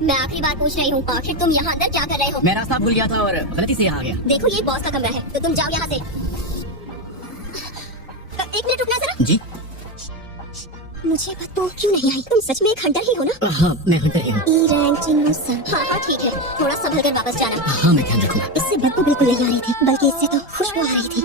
मैं आखिरी बार पूछ रही हूँ, आखिर तुम यहाँ अंदर क्या कर रहे हो? मैं रास्ता भूल गया था और गलती से यहाँ आ गया। देखो ये बॉस का कमरा है, तो तुम जाओ यहाँ से। एक मिनट रुकना जरा। जी मुझे बदबू क्यों नहीं आई? तुम सच में एक हंटर ही हो ना? हाँ मैं हंटर ही हूँ। ई रैंक चिन्नू सन। हाँ ठीक है, थोड़ा संभल कर वापस जाना। हाँ मैं ध्यान रखूंगा। इससे बदबू बिल्कुल नहीं आ रही थी, बल्कि इससे तो खुशबू आ रही थी।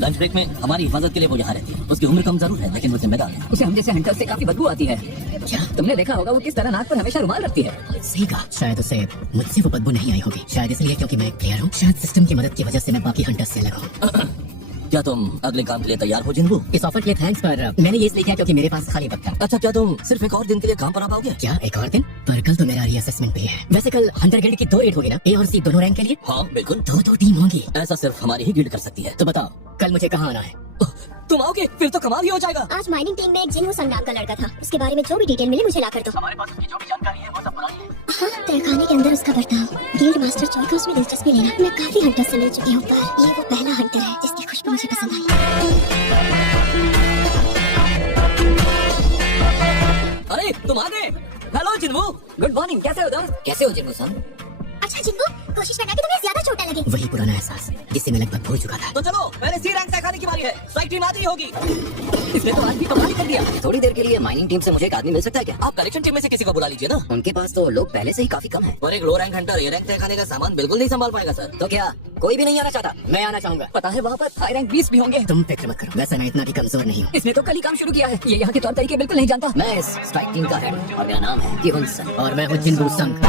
लंच ब्रेक में हमारी हिफाजत के लिए वो यहाँ रहती है। उसकी उम्र कम जरूर है, लेकिन वो जिम्मेदार है। उसे हम जैसे हंटर से काफी बदबू आती है। क्या तुमने देखा होगा वो किस तरह नाक पर हमेशा रुमाल रखती है? सही कहा। शायद उसे मुझसे वो बदबू नहीं आई होगी। शायद इसलिए क्योंकि मैं एक प्लेयर हूँ। शायद सिस्टम की मदद की वजह से मैं बाकी हंटर्स से अलग हूँ। क्या तुम अगले काम के लिए तैयार हो जिन्हू? इस ऑफर के लिए थैंक्स, पर मैंने ये इसलिए किया क्योंकि मेरे पास खाली वक्त था। अच्छा, क्या तुम सिर्फ एक और दिन के लिए काम पर आ पाओगे? क्या एक और दिन? पर कल तो मेरा रीअसेसमेंट भी है। वैसे कल हंटर गिल्ड की 2 रेट होगी ना? ए और सी दोनों रैंक के लिए? हाँ बिल्कुल। 2 टीम होंगी। ऐसा सिर्फ हमारी ही गिल्ड कर सकती है। तो बताओ कल मुझे कहाँ आना है? तुम आओगे? फिर तो कमाल ही हो जाएगा। आज माइनिंग टीम में एक जिन्नू सन नाम का लड़का था। उसके बारे में जो भी डिटेल मिले मुझे ला कर दो। हमारे पास उसकी जो भी जानकारी है वो सब पुरानी है। हाँ, तहखाने के अंदर उसका बर्ताव, गिल्ड मास्टर चौका उसमें दिलचस्पी लेना। मैं काफी हंटर से मिल चुकी हूँ, पर ये वो पहला हंटर है जिसकी खुशबू मुझे पसंद आई। अरे तुम आ गए। हेलो जिन्नू। गुड मॉर्निंग, कैसे हो दोस्त? कैसे हो जिन्नू सन? अच्छा जिन्नू, कोशिश करना कि तुम्हें ज्यादा छोटा लगे। वही पुराना एहसास जिससे मैं लगभग भूल चुका था। तो चलो पहले सी रैंक तक आने की बारी है। स्ट्राइक टीम आती होगी। इसने तो आज भी कमाल कर दिया। थोड़ी देर के लिए माइनिंग टीम से मुझे एक आदमी मिल सकता है क्या? आप कलेक्शन टीम में से किसी को बुला लीजिए ना। उनके पास तो लोग पहले से ही काफी कम है। पर एक लो रैंक हंटर ए रैंक तक खाने का सामान बिल्कुल नहीं संभाल पाएगा सर। तो क्या कोई भी नहीं आना चाहता? मैं आना चाहूंगा। पता है वहाँ पर हाई रैंक 20 भी होंगे। तुम फिक्र मत करो, वैसे मैं इतना भी कमजोर नहीं हूँ। इसने तो कल ही काम शुरू किया है। ये यहाँ के तौर तरीके बिल्कुल नहीं जानता। मैं इस स्ट्राइक टीम का हेड और मेरा नाम है किहुन सन। और मैं हूँ जिन्नू सन।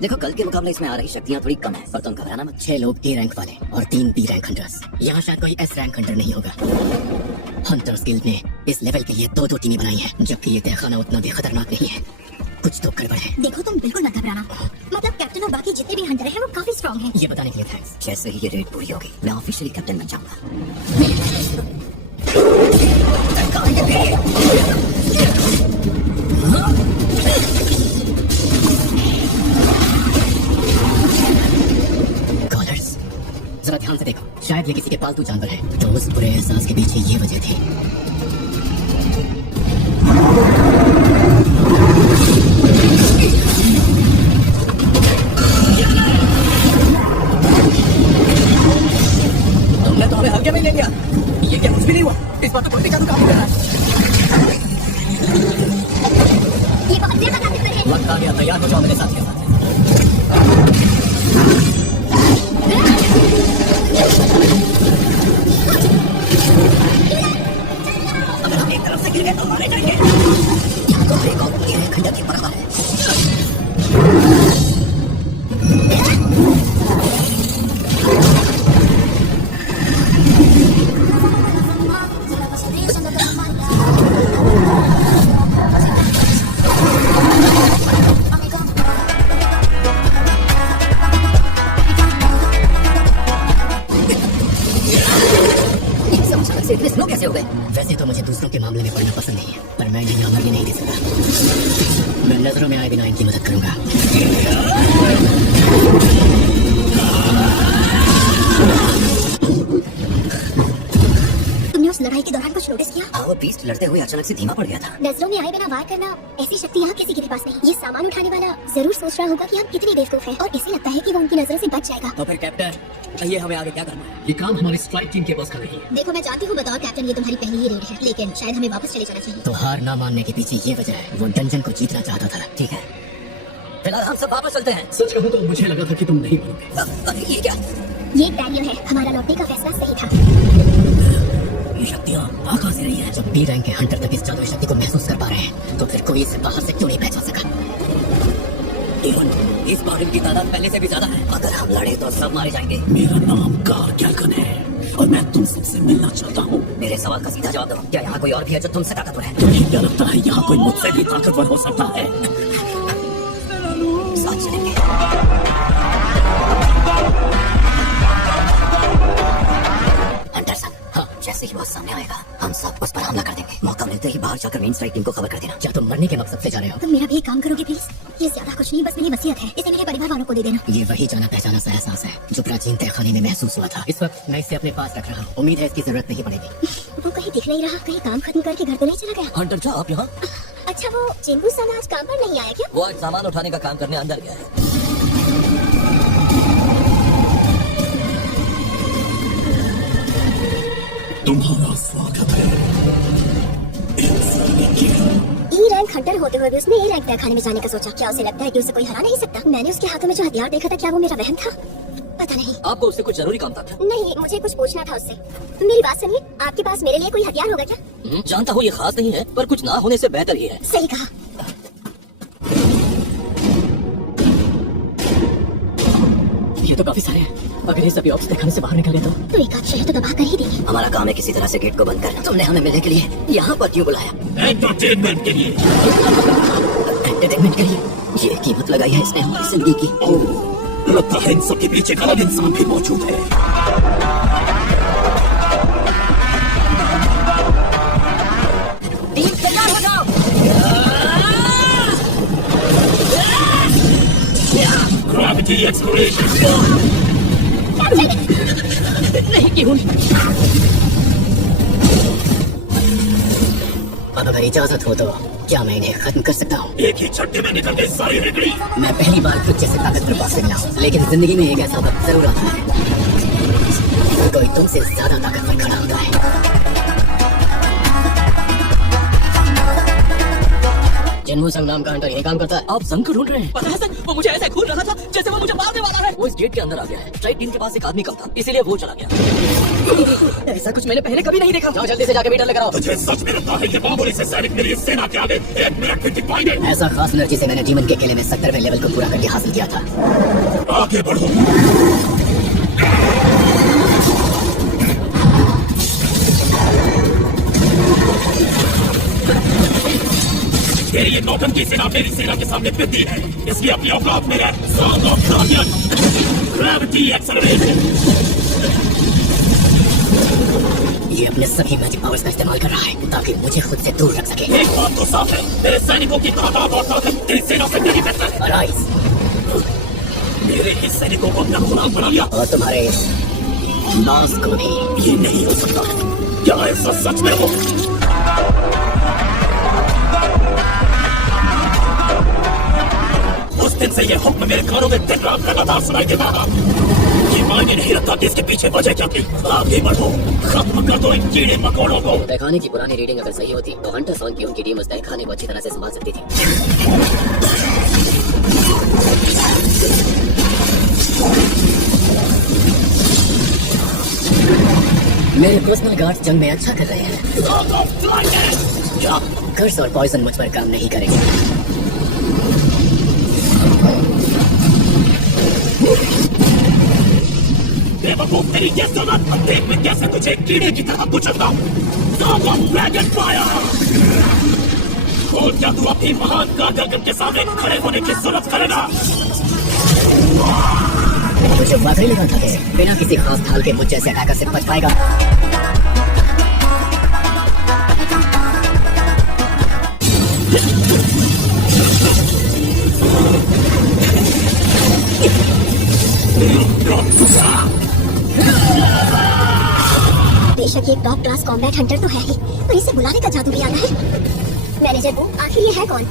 देखो कल के मुकाबले इसमें आ रही शक्तियाँ थोड़ी कम है, पर तुम घबराना मत। 6 लोग ए रैंक वाले और 3 बी रैंक हंटर्स। यहाँ शायद कोई एस रैंक हंटर नहीं होगा। हंटर्स गिल्ड ने इस लेवल के लिए 2 टीमें बनाई हैं, जबकि ये तहखाना उतना भी खतरनाक नहीं है। कुछ तो गड़बड़ है। देखो तुम बिल्कुल मत घबराना। मतलब कैप्टन और बाकी जितने भी हंटर हैं वो काफी स्ट्रांग हैं। ये बताने के लिए थैंक्स। जैसे ही ये रेड पूरी होगी मैं ऑफिशियली कैप्टन बन जाऊंगा। कॉलर्स, जरा ध्यान से देखो, शायद ये किसी के पालतू जानवर है। तो उस बुरे एहसास के पीछे ये वजह थी। तुमने तो हमें हल्के में ले लिया। ये क्या कुछ भी नहीं हुआ? इस बात को कोई भी जादू काम नहीं कर रहा। ये बहुत ज्यादा ताकतवर है। वक्त आ गया, तैयार हो जाओ मेरे साथ। अगर हम एक तरफ से गिर गए तो मारे जाएंगे। यहाँ तो एक और ये खंडर के बराबर है। इतने स्लो कैसे हो गए? वैसे तो मुझे दूसरों के मामले में पड़ना पसंद नहीं है, पर मैं यहाँ मरने नहीं दे सकता। मैं नजरों में आए बिना इनकी मदद करूंगा। तुमने उस लड़ाई के दौरान कुछ नोटिस किया? हाँ, वो बीस्ट लड़ते हुए अचानक से धीमा पड़ गया था। नजरों में आए बिना वार करना, ऐसी शक्ति यहाँ किसी के भी पास नहीं। ये सामान उठाने वाला जरूर सोच रहा होगा कि हम कितनी बेवकूफ हैं, और इसे लगता है कि वो उनकी नजरों से बच जाएगा। तो फिर कैप्टन, ये हमें आगे क्या करना है? ये काम हमारी स्ट्राइक टीम के बस का नहीं है। देखो मैं जानती हूँ बतौर कैप्टन ये तुम्हारी पहली ही रेड है, लेकिन शायद हमें वापस चले जाना चाहिए। तो हार ना मानने के पीछे ये वजह है, वो डंजन को जीतना चाहता था। ठीक है, फिलहाल हम सब वापस चलते हैं। सच कहूँ तो मुझे लगा था कि तुम नहीं मानोगे। अरे ये क्या? ये एक बैरियर है, हमारा लौटने का फैसला सही था। ये शक्तियाँ आ कहाँ से रही हैं? जब बी रैंक के हंटर तक इस जादुई शक्ति को महसूस कर पा रहे हैं, तो फिर कोई इसे बाहर से क्यों नहीं पहचान सका? इस बार इनकी तादाद पहले से भी ज्यादा है। अगर हम लड़े तो सब मारे जाएंगे। मेरा नाम कारक्याकन है और मैं तुम सबसे मिलना चाहता हूँ। मेरे सवाल का सीधा जवाब दो। क्या यहाँ कोई और भी है जो तुमसे ताकतवर है? तुम्हें क्या लगता है यहाँ कोई मुझसे भी ताकतवर हो सकता है? साथ चलेंगे। हंटरसन, हाँ, जैसे ही बॉस सामने आएगा हम सब उस पर हमला कर देंगे। मौका मिलते ही बाहर जाकर मेन स्ट्राइक टीम को खबर कर देना। क्या तुम मरने के मकसद से जा रहे हो? तुम मेरा भी एक काम करोगे प्लीज? ये ज्यादा कुछ नहीं, बस मेरी वसीयत है, इसे मेरे परिवार वालों को दे देना। ये वही जाना पहचाना सा एहसास है जो प्राचीन तहखाने में महसूस हुआ था। इस वक्त मैं इसे अपने पास रख रहा हूँ। उम्मीद है इसकी जरूरत नहीं पड़ेगी। वो कहीं दिख नहीं रहा, कहीं काम खत्म करके घर तो नहीं चला गया? हंटर जा, आप यहाँ? अच्छा, वो चिंबू सन आज काम पर नहीं आया क्या? वो आज सामान उठाने का काम करने अंदर गया है। तुम्हारा स्वागत है इंसानी की। ई रैंक हंटर होते हुए भी उसने ए रैंक तहखाने में जाने का सोचा। क्या उसे लगता है कि उसे कोई हरा नहीं सकता? मैंने उसके हाथों में जो हथियार देखा था, क्या वो मेरा वहम था? पता नहीं। आपको उससे कुछ जरूरी काम था क्या? नहीं, मुझे कुछ पूछना था उससे। मेरी बात सुनिए, आपके पास मेरे लिए कोई हथियार होगा क्या? जानता हूँ ये खास नहीं है, पर कुछ ना होने से बेहतर ही है। सही कहा। ये तो काफी सारे हैं। अगर ये सभी ऑप्स तहखाने से बाहर निकल गए तो एक आध शहर तो दबा कर ही देंगे। हमारा काम है किसी तरह से गेट को बंद करना। तुमने हमें मिलने के लिए यहाँ पर क्यों बुलाया? एंटरटेनमेंट के लिए। एंटरटेनमेंट के लिए? ये कीमत लगाई है इसने हमारी जिंदगी की। ओह, लगता है इन सबके पीछे एक अलग इंसान भी मौजूद है। टीम तैयार हो जाओ। Gravity exploration. नहीं क्यों? अब अगर इजाजत हो तो क्या मैं इन्हें खत्म कर सकता हूँ? एक ही झटके में निकल गए सारी रेगड़ी। मैं पहली बार खुद जैसे ताकतवर बॉस से मिला हूँ, लेकिन जिंदगी में एक ऐसा वक्त जरूर आता है कोई तुमसे ज्यादा ताकतवर खड़ा होता है। जिन्मू संग नाम का हंटर यही काम करता है। आप संग को ढूंढ रहे हैं? पता है सर, वो मुझे ऐसे घूर रहा था जैसे वो मुझे मारने वाला है। वो इस गेट के अंदर आ गया है। स्ट्राइक टीम के पास एक आदमी कम था, इसीलिए वो चला गया। ऐसा कुछ मैंने पहले कभी नहीं देखा। जाओ जल्दी से जाके मीटर लगाओ। तुझे सच में लगता है कि मामूली से सैनिक मेरी सेना के आगे 1 मिनट में टिक पाएंगे? ऐसा खास एनर्जी से मैंने डीमन के किले में 70वें लेवल को पूरा करके हासिल किया था। आगे बढ़ो। ये नौटंकी सेना मेरी सेना के सामने पिटती है, इसलिए अपनी औकात में रह। Song of guardian, gravity acceleration. ये अपने सभी मैजिक पावर्स का इस्तेमाल कर रहा है ताकि मुझे खुद से दूर रख सके। एक बात तो साफ है, तेरे सैनिकों की तादाद और ताकत तेरी सेना से नहीं बेहतर है। राइस, मेरे ही सैनिकों को अपना गुलाम बना लिया और तुम्हारे बॉस को भी। ये नहीं हो सकता। क्या ऐसा सच में हो? उस दिन से ये हुक्म मेरे कानों में दिन रात लगातार सुनाई देता था। ये मायने नहीं रखता कि इसके पीछे वजह क्या थी। आगे बढ़ो, खत्म कर दो इन कीड़े मकोड़ों को। तहखाने की पुरानी रीडिंग अगर सही होती तो हंटर सॉन्ग की उनकी टीम उस तहखाने को अच्छी तरह से संभाल सकती थी। मेरे पर्सनल गार्ड्स जंग में अच्छा कर रहे हैं। कर्स और पॉइजन मुझ पर काम नहीं करेंगे। बेवकूफ तेरी ये जरूरत, अब देख मैं कैसे तुझे कीड़े की तरह कुचलता हूँ। Song of dragon fire. और क्या तू अपनी महान कारगिल के सामने खड़े होने की जरूरत करेगा? मुझे वाकई लगा था कि बिना किसी खास ढाल के मुझ जैसे अटैकर से बच पाएगा। बेशक ये टॉप क्लास कॉम्बैट हंटर तो है ही, पर इसे बुलाने का जादू भी आना है। मैनेजर वो आखिर ये है कौन?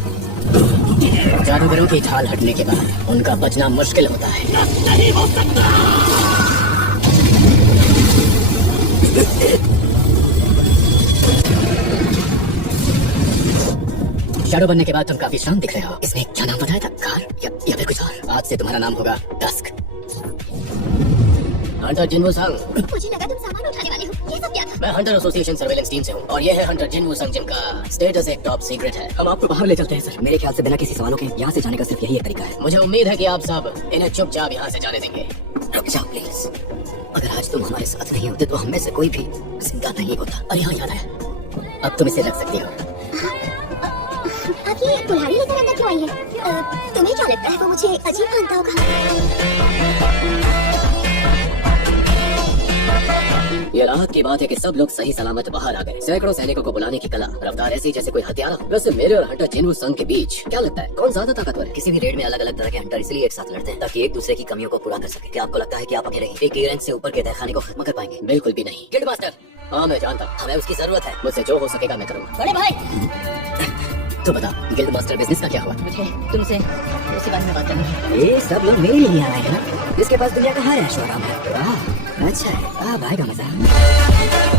जादूगरों की ढाल हटने के बाद उनका बचना मुश्किल होता है। नहीं हो सकता। शैडो बनने के बाद तुम काफी शांत दिख रहे हो। इसने क्या नाम बताया था? कार या फिर कुछ और? आज से तुम्हारा नाम होगा डस्क। हंटर जिन्वू संग। मुझे लगा तुम सामान उठाने वाले हो। ये सब क्या था? मैं हंटर एसोसिएशन सर्वेलेंस टीम से हूँ और ये है हंटर जिन्वू संग जिनका स्टेटस एक टॉप सीक्रेट है। हम आपको बाहर ले चलते हैं सर। मेरे ख्याल से बिना किसी सवालों के यहाँ से जाने का सिर्फ यही एक तरीका है। मुझे उम्मीद है कि आप सब इन्हें चुपचाप यहाँ से जाने देंगे। रुक जाओ प्लीज। अगर आज तुम हमारे साथ नहीं होते तो हम में से कोई भी जिंदा नहीं होता। और यहाँ याद है, अब तुम इसे रख सकती हो। आप ये कुल्हाड़ी लेकर अंदर क्यों आई है? तुम्हें क्या लगता है वो मुझे अजीब मानता होगा? ये राहत की बात है कि सब लोग सही सलामत बाहर आ गए। सैकड़ों सैनिकों को बुलाने की कला, रफ्तार ऐसी जैसे कोई हथियार हो। वैसे मेरे और हंटर जिन्वू संघ के बीच क्या लगता है कौन ज्यादा ताकतवर है? किसी भी रेड में अलग अलग तरह के हंटर इसलिए एक साथ लड़ते हैं ताकि एक दूसरे की कमियों को पूरा कर सके। क्या आपको लगता है कि आप अकेले ही एक रैंक से ऊपर के तहखाने को खत्म कर पाएंगे? बिल्कुल भी नहीं। गिल्ड मास्टर, हाँ मैं जानता हूँ, हमें उसकी जरूरत है। मुझसे जो हो सकेगा मैं करूँगा। बड़े भाई, तो बता गिल्ड मास्टर बिजनेस का क्या हुआ? मुझे तुमसे उसी बारे में बात करनी है। ये सब लोग मेरे लिए आए हैं ना, इसके पास दुनिया का हर ऐशो आराम है। अच्छा है, अब आएगा मजा।